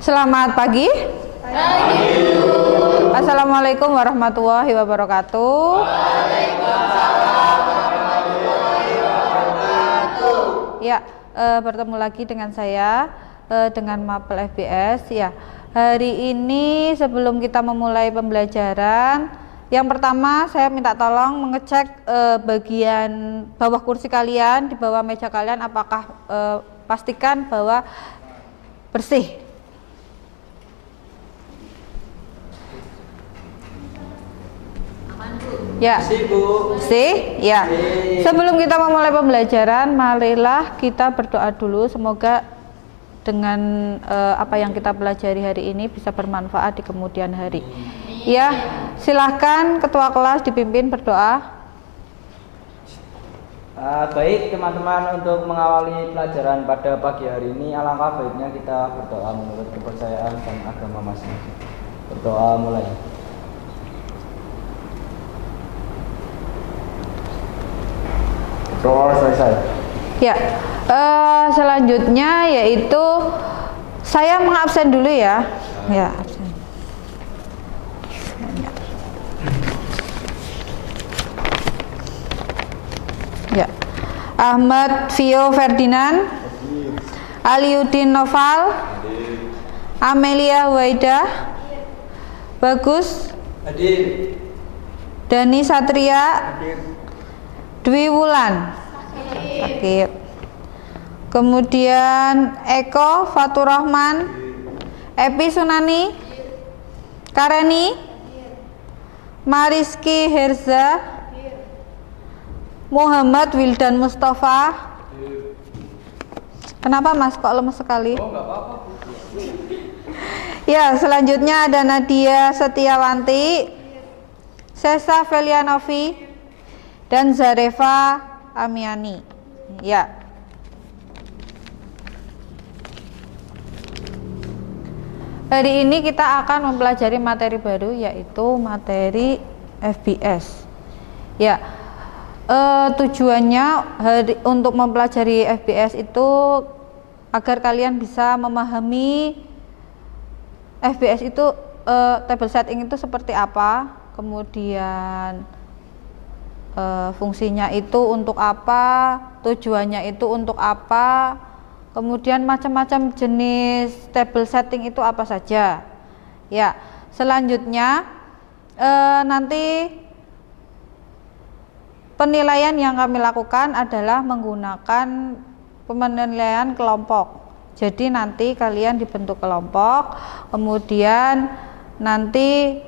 Selamat pagi. Assalamualaikum warahmatullahi wabarakatuh. Waalaikumsalam warahmatullahi wabarakatuh. Ya, bertemu lagi dengan saya dengan Mapel FBS. Ya, hari ini sebelum kita memulai pembelajaran, yang pertama saya minta tolong mengecek bagian bawah kursi kalian, di bawah meja kalian, apakah pastikan bahwa bersih. Ya, bersih. Ya. Sebelum kita memulai pembelajaran, marilah kita berdoa dulu. Semoga dengan apa yang kita pelajari hari ini bisa bermanfaat di kemudian hari. Ya, silahkan ketua kelas dipimpin berdoa. Baik teman-teman, untuk mengawali pelajaran pada pagi hari ini, alangkah baiknya kita berdoa menurut kepercayaan dan agama masing-masing. Berdoa mulai. Doa selesai. Ya, selanjutnya yaitu saya mengabsen dulu ya. Ya, absen. Ya, Ahmad Vio Ferdinand, Aliuddin Noval, Amelia Waida, Bagus, Dani Satria, Dwi Wulan, sakit. Kemudian Eko Faturrahman, Epi Sunani, Kareni, Mariski Herza, Muhammad Wildan Mustafa. Kenapa Mas kok lemes sekali? Enggak apa-apa. Ya, selanjutnya ada Nadia Setiawanti, Sesa Felianovi, dan Zareva Amiani. Ya. Hari ini kita akan mempelajari materi baru, yaitu materi FBS. Ya. Tujuannya untuk mempelajari FBS itu agar kalian bisa memahami FBS itu table setting itu seperti apa, kemudian fungsinya itu untuk apa, tujuannya itu untuk apa, kemudian macam-macam jenis table setting itu apa saja. Ya, selanjutnya nanti penilaian yang kami lakukan adalah menggunakan penilaian kelompok. Jadi nanti kalian dibentuk kelompok, kemudian nanti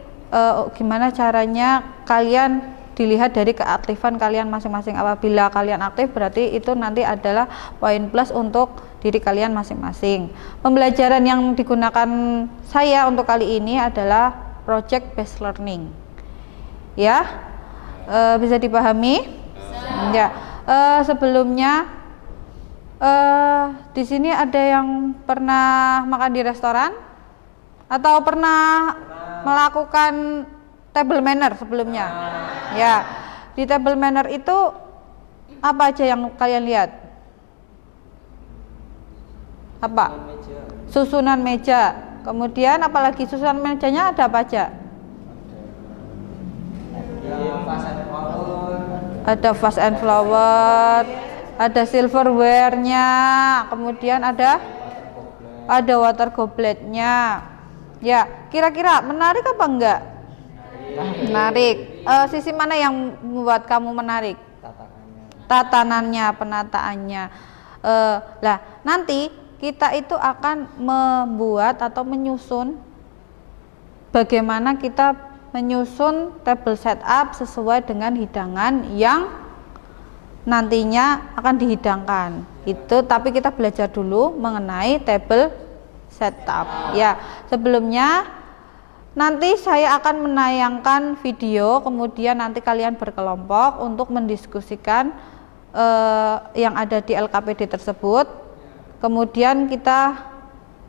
gimana caranya kalian dilihat dari keaktifan kalian masing-masing. Apabila kalian aktif, berarti itu nanti adalah poin plus untuk diri kalian masing-masing. Pembelajaran yang digunakan saya untuk kali ini adalah project based learning. Ya, bisa dipahami? Ya. Sebelumnya di sini ada yang pernah makan di restoran atau pernah melakukan table manner sebelumnya? Ya, di table manner itu apa aja yang kalian lihat? Apa? Susunan meja. Kemudian apalagi susunan mejanya ada apa aja? Ada vase and flower, ada silverware-nya, kemudian ada water gobletnya. Ya, kira-kira menarik apa enggak? Menarik. Sisi mana yang membuat kamu menarik? Tatanannya, penataannya. Lah, nanti kita itu akan membuat atau menyusun bagaimana kita menyusun table setup sesuai dengan hidangan yang nantinya akan dihidangkan. Itu tapi kita belajar dulu mengenai table setup. Ya, sebelumnya nanti saya akan menayangkan video, kemudian nanti kalian berkelompok untuk mendiskusikan yang ada di LKPD tersebut. Kemudian kita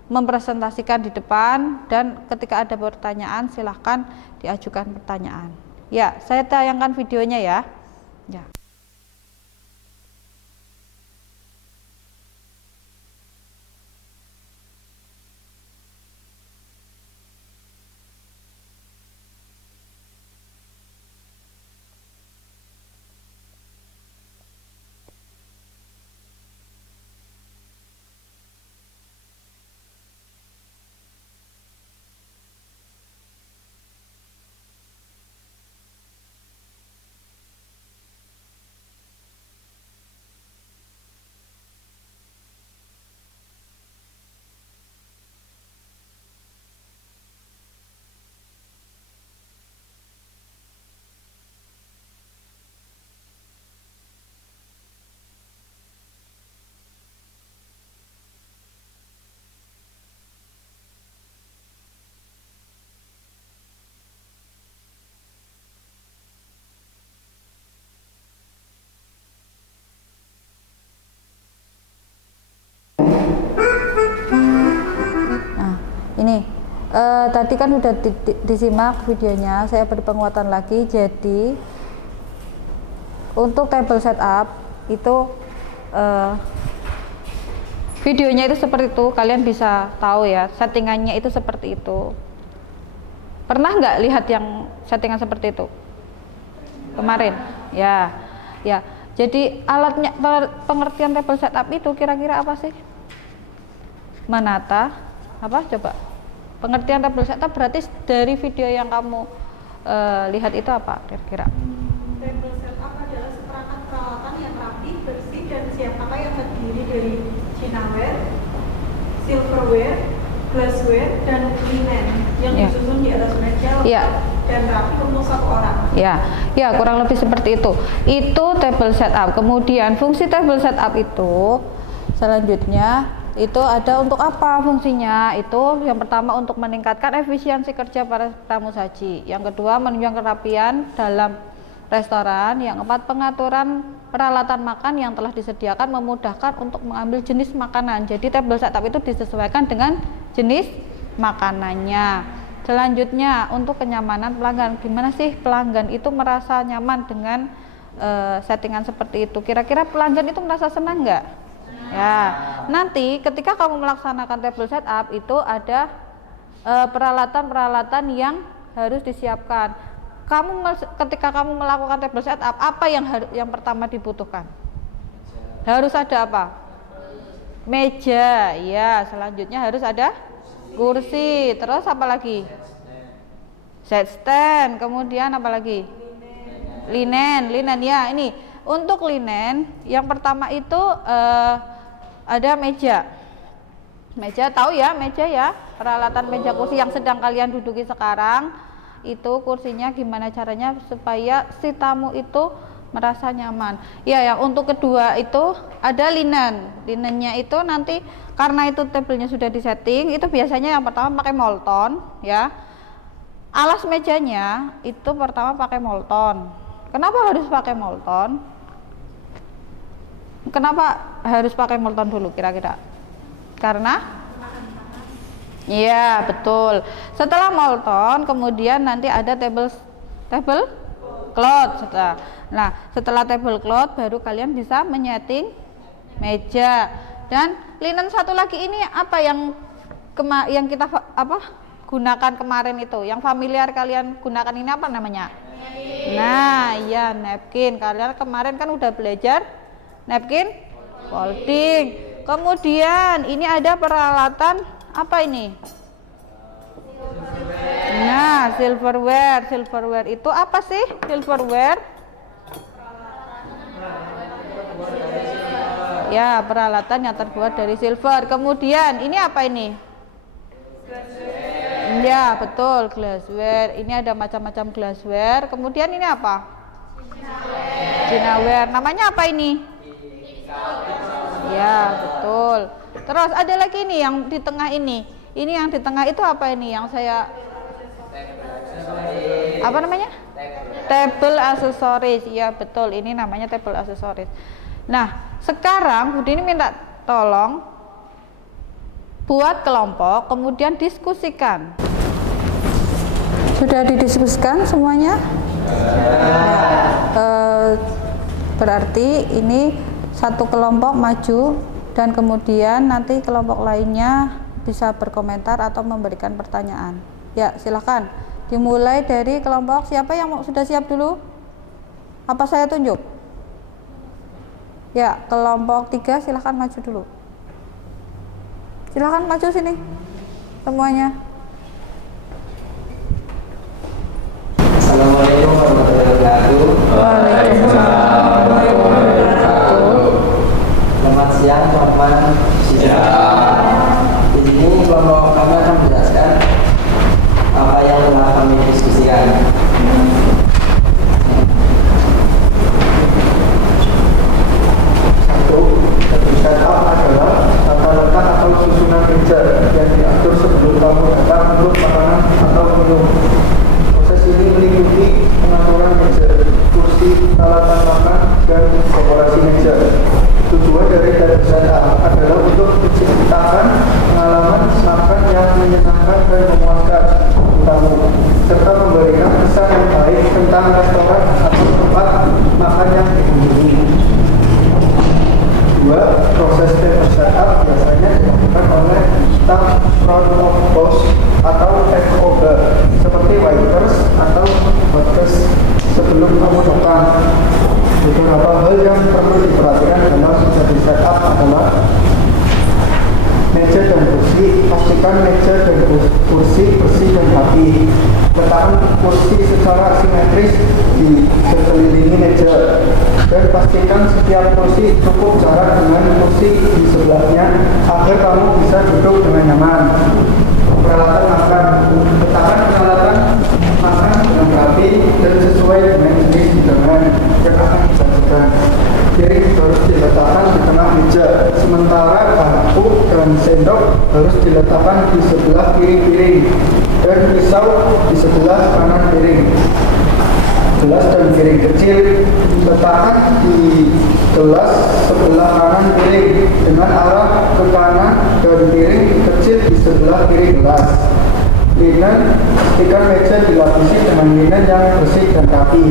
mempresentasikan di depan, dan ketika ada pertanyaan silahkan diajukan pertanyaan. Ya, saya tayangkan videonya ya. Ya. Ini tadi kan udah disimak videonya, saya beri penguatan lagi. Jadi untuk table setup itu videonya itu seperti itu, kalian bisa tahu ya settingannya itu seperti itu. Pernah nggak lihat yang settingan seperti itu kemarin? Ya, ya. Jadi alatnya, pengertian table setup itu kira-kira apa sih? Menata apa? Coba. Pengertian table setup berarti dari video yang kamu lihat itu apa kira-kira? Table setup adalah seperangkat peralatan yang rapi, bersih, dan siap pakai yang terdiri dari chinaware, silverware, glassware, dan linen yang disusun di atas meja dan rapi untuk satu orang. Ya, kurang lebih seperti itu. Itu table setup. Kemudian fungsi table setup itu selanjutnya itu ada untuk apa fungsinya? Itu yang pertama untuk meningkatkan efisiensi kerja para tamu saji. Yang kedua menunjang kerapian dalam restoran. Yang keempat pengaturan peralatan makan yang telah disediakan memudahkan untuk mengambil jenis makanan. Jadi table setup itu disesuaikan dengan jenis makanannya. Selanjutnya untuk kenyamanan pelanggan. Gimana sih pelanggan itu merasa nyaman dengan settingan seperti itu? Kira-kira pelanggan itu merasa senang nggak? Ya, nanti ketika kamu melaksanakan table setup itu ada peralatan-peralatan yang harus disiapkan. Ketika kamu melakukan table setup, apa yang pertama dibutuhkan? Harus ada apa? Meja. Ya, selanjutnya harus ada kursi. Terus apa lagi? Set stand. Kemudian apa lagi? Linen ya. Ini untuk linen yang pertama itu ada meja. Tahu ya meja ya, peralatan meja kursi yang sedang kalian duduki sekarang. Itu kursinya gimana caranya supaya si tamu itu merasa nyaman. Ya, yang untuk kedua itu ada linen. Linennya itu nanti karena itu tablenya sudah disetting, itu biasanya yang pertama pakai molton ya. Alas mejanya itu pertama pakai molton. Kenapa harus pakai molton? Kenapa harus pakai molton dulu kira-kira? Karena iya, betul. Setelah molton kemudian nanti ada table cloth. Setelah table cloth baru kalian bisa menyeting meja. Dan linen satu lagi ini apa yang kita gunakan kemarin itu, yang familiar kalian gunakan ini apa namanya? Nah, ya napkin. Kalian kemarin kan udah belajar napkin folding. Kemudian ini ada peralatan apa ini? Nah, silverware. Silverware itu apa sih? Silverware? Ya, peralatan yang terbuat dari silver. Kemudian ini apa ini? Ya, betul, glassware. Ini ada macam-macam glassware. Kemudian ini apa? Chinaware. Namanya apa ini? Ya, betul. Terus ada lagi nih yang di tengah ini. Ini yang di tengah itu apa ini? Yang saya apa namanya? Table accessories. Ya, betul. Ini namanya table accessories. Nah, sekarang Budi ini minta tolong buat kelompok, kemudian diskusikan. Sudah didiskusikan semuanya? Berarti ini satu kelompok maju dan kemudian nanti kelompok lainnya bisa berkomentar atau memberikan pertanyaan. Ya, silakan. Dimulai dari kelompok siapa yang sudah siap dulu? Apa saya tunjuk? Ya, kelompok 3 silakan maju dulu. Silakan maju sini semuanya. Assalamualaikum warahmatullahi wabarakatuh. Waalaikumsalam warahmatullahi wabarakatuh. Selamat siang teman-teman. Di sini kelompok kami akan menjelaskan apa yang telah kami diskusikan. Table setup adalah tata letak atau susunan meja yang diatur sebelum tamu datang untuk makanan atau minum. Proses ini meliputi pengaturan meja, kursi, peralatan makan, meja dan kursi bersih dan rapi. Letakkan kursi secara simetris di sekelilingi meja dan pastikan setiap kursi cukup jarak dengan kursi di sebelahnya agar kamu bisa duduk dengan nyaman. Peralatan makan, letakkan peralatan makan dengan rapi dan sesuai dengan jenis hidangan yang akan disajikan. Piring harus diletakkan di tengah meja, sementara bangku dan sendok harus diletakkan di sebelah kiri piring dan pisau di sebelah kanan piring. Gelas dan piring kecil diletakkan di gelas sebelah kanan piring dengan arah ke kanan dan piring kecil di sebelah kiri gelas. Linen, pastikan meja dilapisi dengan linen yang bersih dan rapi.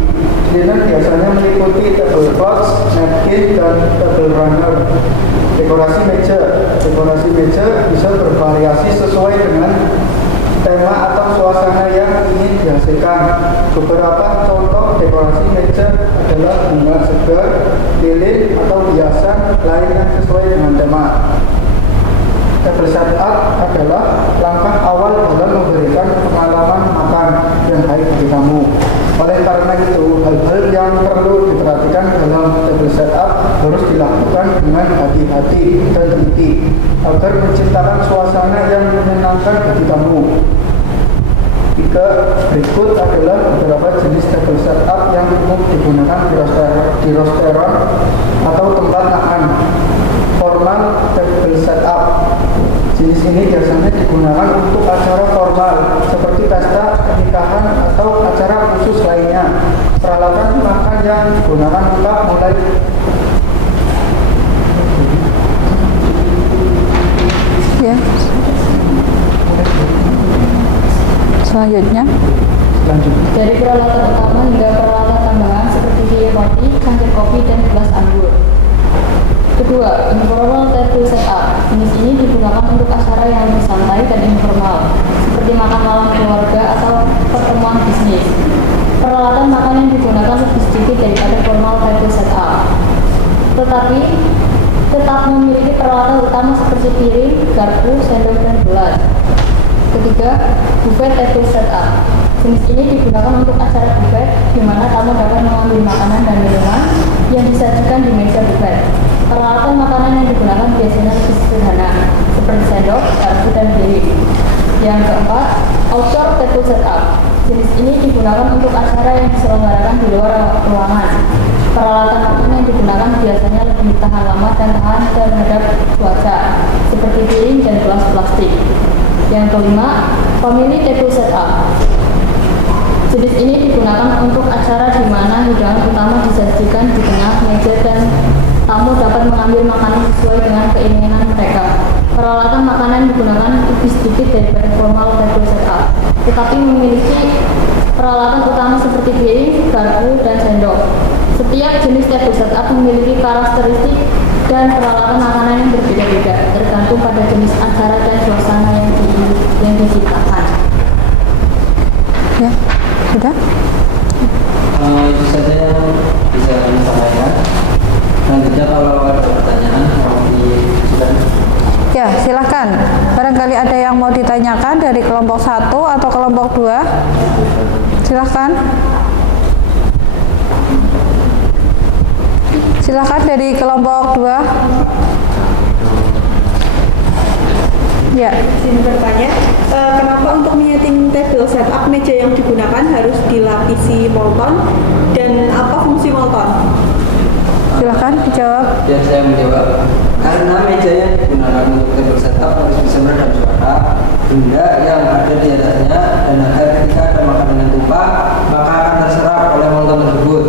Linen biasanya meliputi tablecloth, napkin, dan table runner. Dekorasi meja bisa bervariasi sesuai dengan tema atau suasana yang ingin dihasilkan. Beberapa contoh dekorasi meja adalah bunga segar, lilin, atau hiasan lain yang sesuai dengan tema. Table setup adalah langkah awal dalam memberikan pengalaman makan yang baik bagi kamu. Oleh karena itu, hal-hal yang perlu diperhatikan dalam table setup harus dilakukan dengan hati-hati dan teliti agar menciptakan suasana yang menyenangkan bagi kamu. Berikut adalah beberapa jenis table setup yang umum digunakan di restoran atau tempat makan. Formal table setup. Jenis ini biasanya digunakan untuk acara formal seperti pesta, pernikahan, atau acara khusus lainnya. Peralatan makan yang digunakan lengkap mulai Ya. Selanjutnya. Dari peralatan utama hingga peralatan tambahan seperti biaya roti, cangkir kopi, dan gelas anggur. Kedua, informal table setup. Jenis ini digunakan untuk acara yang lebih santai dan informal, seperti makan malam keluarga atau pertemuan bisnis. Peralatan makan yang digunakan lebih sedikit daripada formal table setup, tetapi tetap memiliki peralatan utama seperti piring, garpu, sendok, dan gelas. Ketiga, buffet table setup. Jenis ini digunakan untuk acara buffet, di mana tamu dapat mengambil makanan dan minuman yang disajikan di meja buffet. Peralatan makanan yang digunakan biasanya lebih sederhana, seperti sendok, garpu, dan piring. Yang keempat, outdoor table setup. Jenis ini digunakan untuk acara yang diselenggarakan di luar ruangan. Peralatan makan yang digunakan biasanya lebih tahan lama dan tahan terhadap cuaca, seperti piring dan gelas plastik. Yang kelima, family table setup. Jenis ini digunakan untuk acara di mana hidangan utama disajikan di tengah meja dan tamu dapat mengambil makanan sesuai dengan keinginan mereka. Peralatan makanan digunakan lebih sedikit daripada formal table setup, tetapi memiliki peralatan utama seperti piring, garpu, dan sendok. Setiap jenis table setup memiliki karakteristik dan peralatan makanan yang berbeda-beda, tergantung pada jenis acara dan suasana yang diciptakan. Ya, sudah. Itu saja yang bisa kami sampaikan. Selanjutnya kalau ada pertanyaan mau disusun. Ya, silahkan. Barangkali ada yang mau ditanyakan dari kelompok 1 atau kelompok 2. Silahkan. Silahkan dari kelompok 2. Ya. Izin bertanya, kenapa untuk menyeting table setup meja yang digunakan harus dilapisi molton dan apa fungsi molton? Silahkan dijawab. Biar saya menjawab. Karena meja yang digunakan untuk table setup harus bisa meredam suara, benda yang ada di atasnya, dan agar ketika ada makanan yang tumpah, maka akan terserap oleh molton tersebut.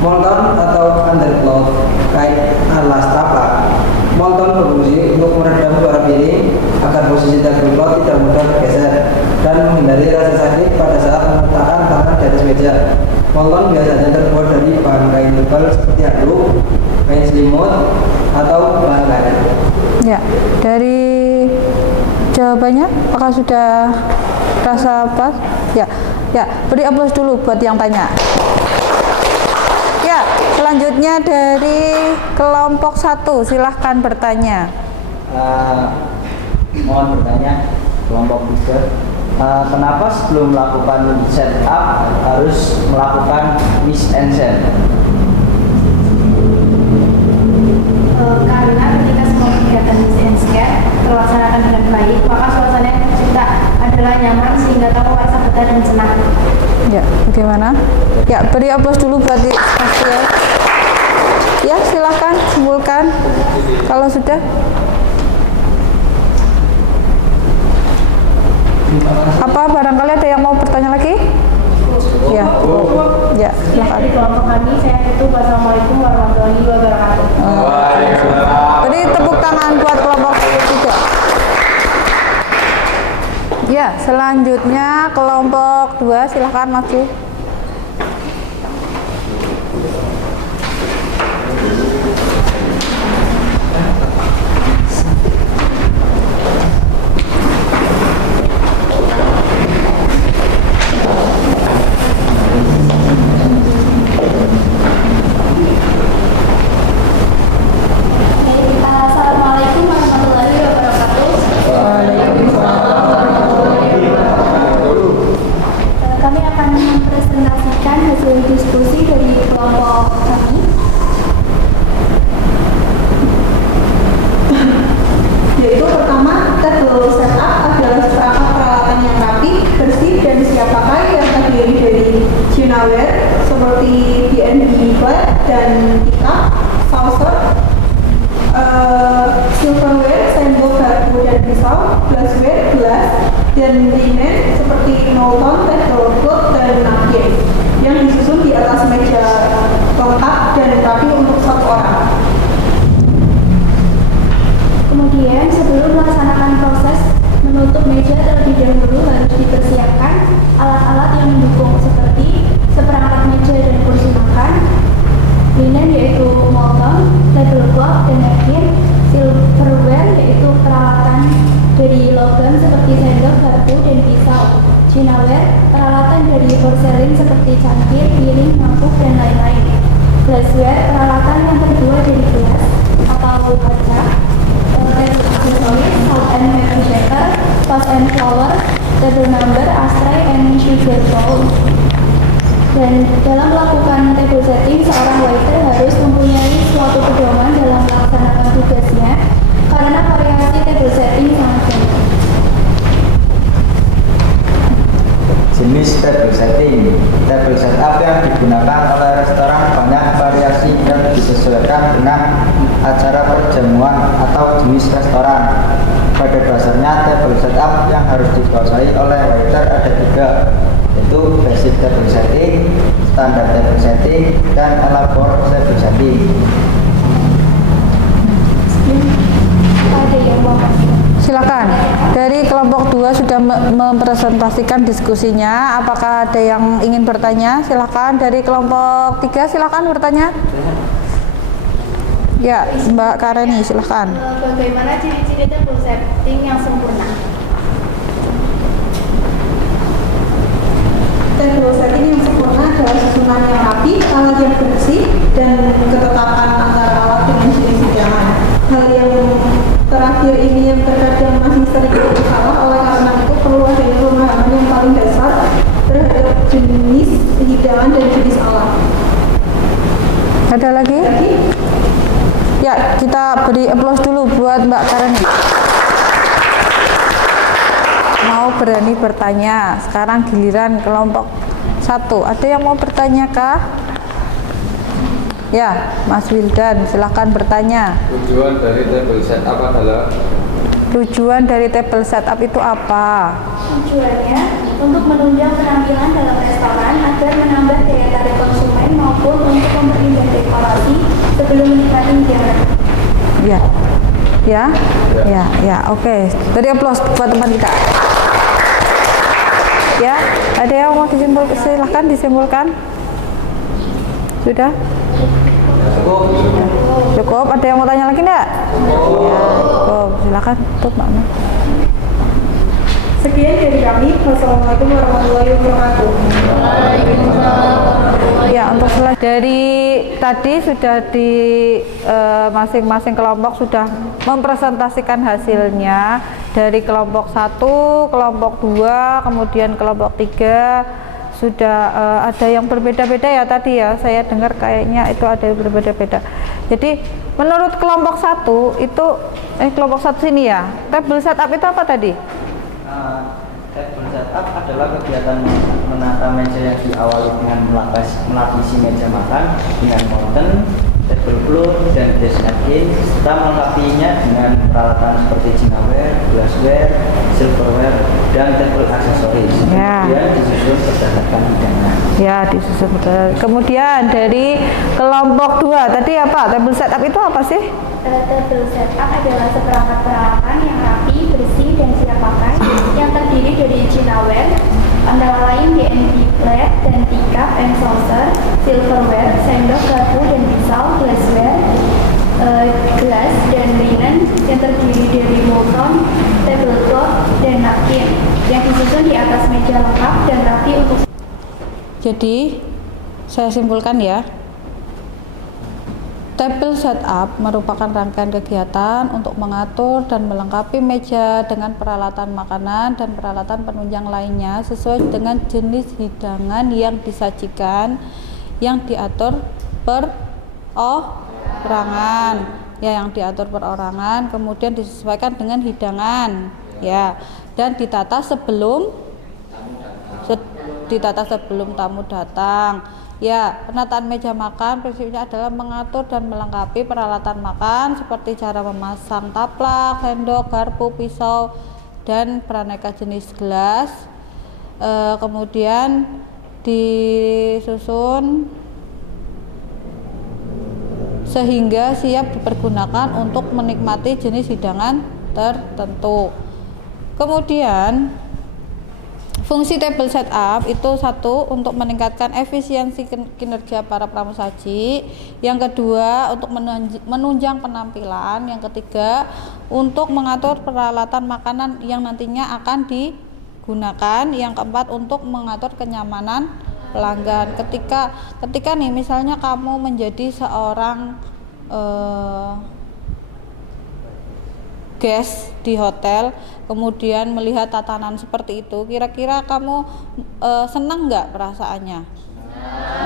Molton atau undercloth kain alas tapak. Molton berfungsi untuk meredam suara piring agar posisi tablecloth tidak mudah bergeser dan menghindari rasa sakit pada saat meletakkan tangan di atas meja. Molton biasanya terbuat dari bahan kain tebal seperti handuk, kain selimut, atau bahan lain. Ya, dari jawabannya apakah sudah rasa pas? Ya, beri aplaus dulu buat yang tanya. Ya, selanjutnya dari kelompok 1, silahkan bertanya. Mohon bertanya, Kenapa sebelum melakukan setup harus melakukan miss and send? Karena ketika semua kegiatan miss and scan terlaksanakan dengan baik, maka suasana yang tercipta adalah nyaman sehingga kamu merasa betah dan senang. Ya, bagaimana? Ya, beri aplaus dulu buat Spasial. Ya, silahkan simpulkan kalau sudah. Apa barangkali ada yang mau bertanya lagi? Ya, ya, silakan. Di kelompok kami saya tutup. Wassalamualaikum warahmatullahi wabarakatuh. Beri tepuk tangan buat kelompok 3. Ya, selanjutnya kelompok 2 silahkan maju. Assalamualaikum warahmatullahi wabarakatuh. Kami akan mempresentasikan hasil diskusi dari kelompok kami. Yaitu pertama, table setup adalah seperangkat peralatan yang rapi, bersih, dan siap pakai yang terdiri dari Cinaware seperti BNB Flat dan pickup, saucer, silverware, sendok, garpu, dan pisau, glassware, gelas, dan linen seperti Knowlton, tablecloth, dan napkin yang disusun di atas meja lengkap dan rapi untuk satu orang. Kemudian sebelum melaksanakan proses menutup meja terlebih dahulu harus dipersiapkan alat-alat yang mendukung seperti seperangkat meja dan kursi makan, linen yaitu molton, tablecloth dan napkin, silverware yaitu peralatan dari logam seperti sendok, garpu, dan pisau, cinaware peralatan dari porselin seperti cangkir, piring, mangkuk, dan lain-lain, glassware peralatan yang terbuat dari gelas atau kaca, aksesoris, salt and pepper shaker, sauce and flour, table number, ashtray, and sugar bowl. Dan dalam melakukan table setting, seorang waiter harus mempunyai suatu pedoman dalam melaksanakan tugasnya karena variasi table setting sangat banyak. Jenis table setting. Table setup yang digunakan oleh restoran banyak variasi dan disesuaikan dengan acara perjamuan atau jenis restoran. Pada dasarnya table setup yang harus dikuasai oleh waiter ada 3, yaitu basic table setting, standard table setting, dan elaborate table setting. Ada yang mau masuk? Silakan. Dari kelompok 2 sudah mempresentasikan diskusinya. Apakah ada yang ingin bertanya? Silakan. Dari kelompok 3 silakan bertanya. Ya, Mbak Kareni silakan. Bagaimana ciri-ciri table setting yang sempurna? Table setting yang sempurna adalah susunan yang rapi, alat yang bersih, dan ketetapan antara alat dengan jenis hidangan. Hal yang terakhir ini yang terkadang masih sering salah, oleh karena itu perlu adanya pemahaman yang paling dasar terhadap jenis hidangan dan jenis alat. Ada lagi? Ya, kita beri aplaus dulu buat Mbak Kareni. Mau berani bertanya. Sekarang giliran kelompok 1. Ada yang mau bertanya kah? Ya, Mas Wildan, silahkan bertanya. Tujuan dari table setup adalah Tujuan dari table setup itu apa? Tujuannya untuk menunjang penampilan dalam restoran agar menambah daya tarik konsumen maupun untuk memperindah dekorasi sebelum menikmati hidangan. Ya, ya, oke. Beri aplaus buat teman kita. Ya, ada yang mau disimpulkan? Silahkan disimpulkan. Sudah? Cukup. Ada yang mau tanya lagi enggak? Ya, cukup. Silakan tutup, Mbak. Sekian dari kami. Wassalamualaikum warahmatullahi wabarakatuh. Ya, untuk dari tadi sudah di masing-masing kelompok sudah mempresentasikan hasilnya dari kelompok 1, kelompok 2, kemudian kelompok 3 sudah ada yang berbeda-beda ya tadi ya, saya dengar kayaknya itu ada yang berbeda-beda. Jadi menurut kelompok 1 itu kelompok 1 sini ya, table setup itu apa tadi? Table setup adalah kegiatan menata meja yang diawali dengan melapisi meja makan dengan mountain, tablecloth, dan desk napkin, serta melengkapinya dengan peralatan seperti chinaware, glassware, silverware, dan table accessories. Ya. Kemudian disusun berdasarkan hidangan. Ya, disusun. Kemudian dari kelompok 2 tadi apa? Table setup itu apa sih? Table setup adalah seperangkat peralatan yang rapi, bersih, dan siap pakai yang terdiri dari chinaware, antara lain D&B plate dan teacup and saucer, silverware, sendok, garpu, dan pisau, glassware, gelas, dan linen yang terdiri dari molton, tablecloth, dan napkin yang disusun di atas meja lengkap dan rapi untuk. Jadi saya simpulkan ya, table setup merupakan rangkaian kegiatan untuk mengatur dan melengkapi meja dengan peralatan makanan dan peralatan penunjang lainnya sesuai dengan jenis hidangan yang disajikan yang diatur per orangan ya, yang diatur per orangan, kemudian disesuaikan dengan hidangan ya, dan ditata sebelum tamu datang. Ya, penataan meja makan prinsipnya adalah mengatur dan melengkapi peralatan makan seperti cara memasang taplak, sendok, garpu, pisau, dan beraneka jenis gelas. Kemudian disusun sehingga siap dipergunakan untuk menikmati jenis hidangan tertentu. Kemudian fungsi table setup itu 1 untuk meningkatkan efisiensi kinerja para pramusaji, yang kedua untuk menunjang penampilan, yang ketiga untuk mengatur peralatan makanan yang nantinya akan digunakan, yang keempat untuk mengatur kenyamanan pelanggan. Ketika nih misalnya kamu menjadi seorang guest di hotel, kemudian melihat tatanan seperti itu, kira-kira kamu senang nggak perasaannya?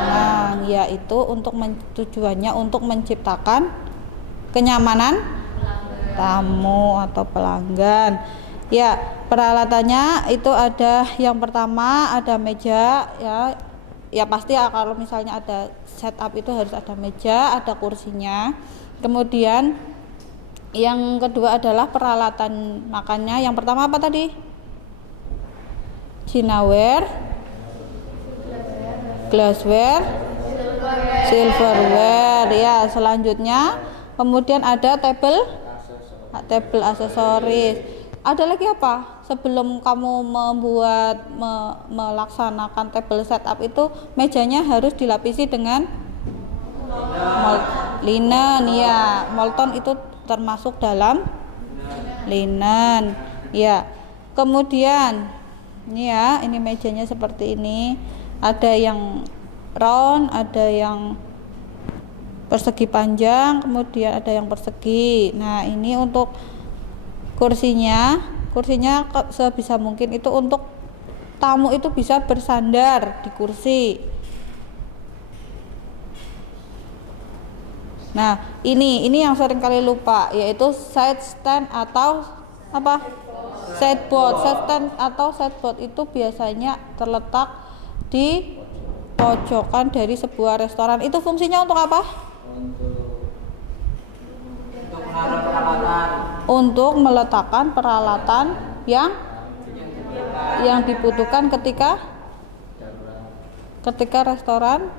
Nah, yaitu tujuannya untuk menciptakan kenyamanan tamu atau pelanggan. Ya, peralatannya itu ada, yang pertama ada meja ya pasti ya, kalau misalnya ada setup itu harus ada meja, ada kursinya. Kemudian yang kedua adalah peralatan makannya. Yang pertama apa tadi? Chinaware, glassware, silverware. Ya, selanjutnya kemudian ada table aksesoris. Ada lagi apa? Sebelum kamu melaksanakan table setup itu, mejanya harus dilapisi dengan linen ya. Molton itu termasuk dalam linen ya. Kemudian ini ya, ini mejanya seperti ini, ada yang round, ada yang persegi panjang, kemudian ada yang persegi. Nah, ini untuk kursinya sebisa mungkin itu untuk tamu itu bisa bersandar di kursi. Nah, ini yang sering kali lupa, yaitu side stand atau apa? Sideboard. Side stand atau sideboard itu biasanya terletak di pojokan dari sebuah restoran. Itu fungsinya untuk apa? Untuk meletakkan peralatan yang dibutuhkan ketika restoran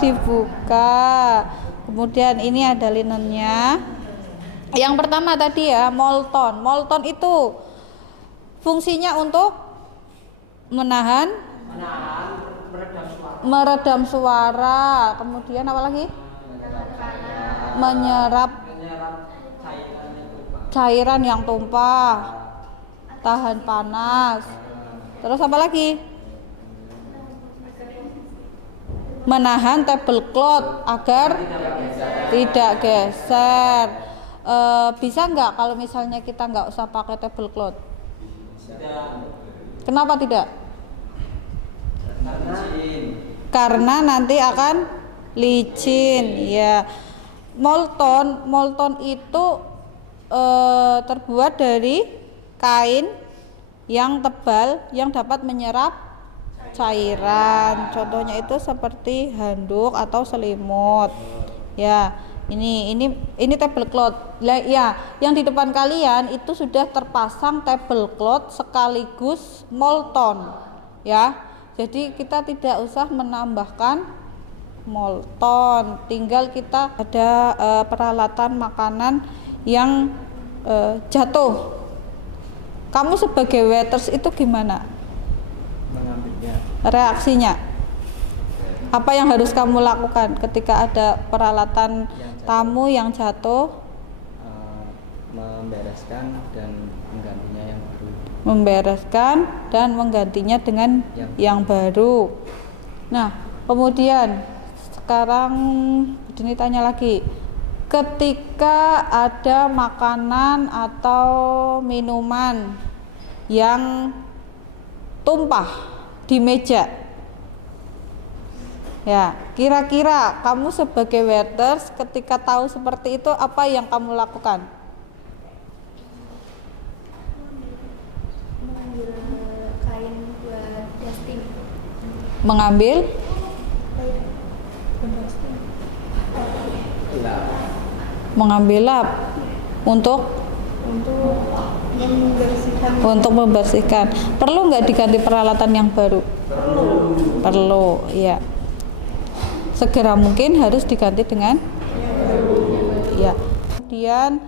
dibuka. Kemudian ini ada linennya. Yang pertama tadi ya, molton itu fungsinya untuk meredam suara. Kemudian apa lagi? Menyerap cairan yang tumpah, tahan panas. Terus apa lagi? Menahan tablecloth agar tidak geser. Bisa nggak kalau misalnya kita nggak usah pakai tablecloth? Kenapa tidak? Karena nanti akan licin, ya. Molton itu terbuat dari kain yang tebal yang dapat menyerap cairan. Contohnya itu seperti handuk atau selimut. Ya, ini tablecloth. Lah ya, yang di depan kalian itu sudah terpasang tablecloth sekaligus molton. Ya. Jadi kita tidak usah menambahkan molton, tinggal kita ada peralatan makanan yang jatuh. Kamu sebagai waiters itu gimana? Mengambilnya. Reaksinya? Apa yang harus kamu lakukan ketika ada peralatan tamu yang jatuh? Membereskan dan menggantinya yang baru. Membereskan dan menggantinya dengan yang baru. Nah, kemudian sekarang ini tanya lagi, ketika ada makanan atau minuman yang tumpah di meja, ya, kira-kira kamu sebagai waiters ketika tahu seperti itu apa yang kamu lakukan? Mengambil kain buat dusting. Mengambil mengambil lap untuk membersihkan. Perlu nggak diganti peralatan yang baru? Perlu, ya. Segera mungkin harus diganti dengan ya. Kemudian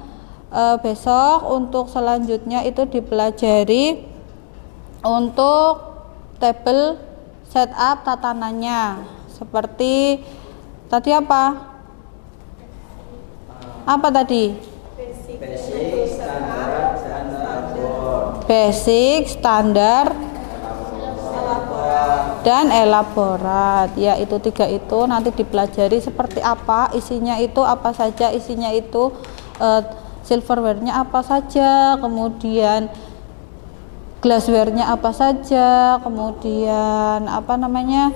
besok untuk selanjutnya itu dipelajari untuk table setup tatanannya. Seperti tadi apa? Apa tadi? Basic, standar, dan elaborat. Ya, itu 3 itu nanti dipelajari seperti apa, isinya itu apa saja, isinya itu silverware-nya apa saja, kemudian glassware-nya apa saja, kemudian apa namanya?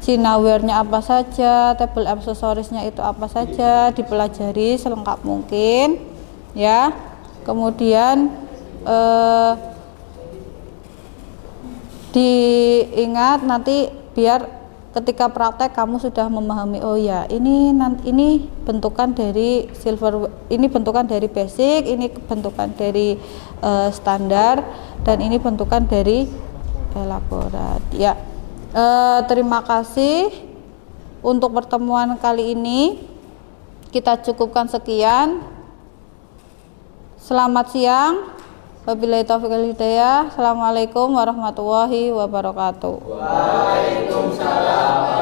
Chinaware-nya apa saja, table accessories-nya itu apa saja, dipelajari selengkap mungkin, ya. Kemudian diingat nanti biar ketika praktek kamu sudah memahami, oh ya, ini bentukan dari silver, ini bentukan dari basic, ini bentukan dari standar, dan ini bentukan dari elaborat, ya. Terima kasih untuk pertemuan kali ini. Kita cukupkan sekian. Selamat siang. Wabillahi taufiq wal hidayah. Assalamualaikum warahmatullahi wabarakatuh. Waalaikumsalam.